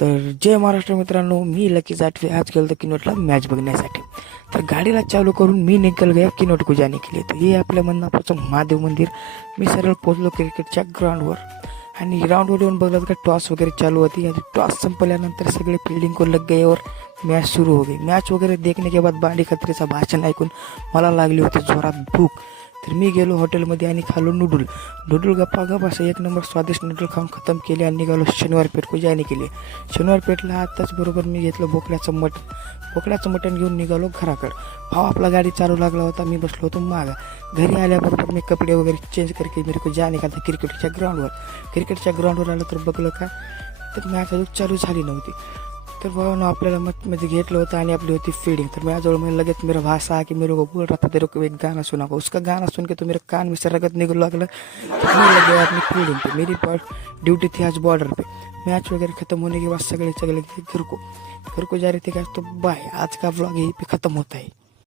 तर जय महाराष्ट्र मित्रांनो, मी लकी जाटवे आज गेलो किनोटला मॅच बघण्यासाठी. तर गाडीला चालू करून मी निकल गया किनोट को जाने के लिए. तर हे आपल्या मंदापूरचं महादेव मंदिर. मी सरळ पोचलो क्रिकेटच्या ग्राउंडवर आणि ग्राउंडवर येऊन बघलं का टॉस वगैरे चालू होती आणि टॉस संपल्यानंतर सगळे फील्डिंग को लग गए और मैच शुरू हो गई. मैच वगैरे देखने के बाद बांडी खत्रीचा भाषण ऐकून मला लागली होती जोरात भूक. तर मी गेलो हॉटेलमध्ये आणि खालो नूडल गप्पा गप असं एक नंबर स्वादिष्ट नूडल खाऊन खतम केले आणि निघालो शनिवार पेठ को जाने केले. शनिवार पेठला आताच बरोबर मी घेतलं बोकड्याचं मटण घेऊन निघालो घराकडं. भाव आपला गाडी चालू लागला होता, मी बसलो होतो मागा. घरी आल्याबरोबर मी कपडे वगैरे चेंज करके मेरे को जाने का था क्रिकेटच्या ग्राउंडवर आलं तर बघलं का तर मॅच अजून चालू झाली नव्हती. तर भावानं आपल्याला मध्ये घेतलं होतं आणि आपली होती फील्डिंग. तर माझ्याजवळ मैं लगेच मेरा भाषा आ कि मेरे को बोल रहा था तेरे को एक गाना सुनाऊंगा. उसका गाना सुन के तो मेरे कान में से रगत निकल लगला. तो मैं लग गया अपनी फील्डिंग पे. मेरी ड्यूटी थी आज बॉर्डर पे. मैच वगैरह खत्म होने के बाद सगले घर को जा रहे थे. तो बाय, आज का व्लॉग यहीं पे खत्म होता है.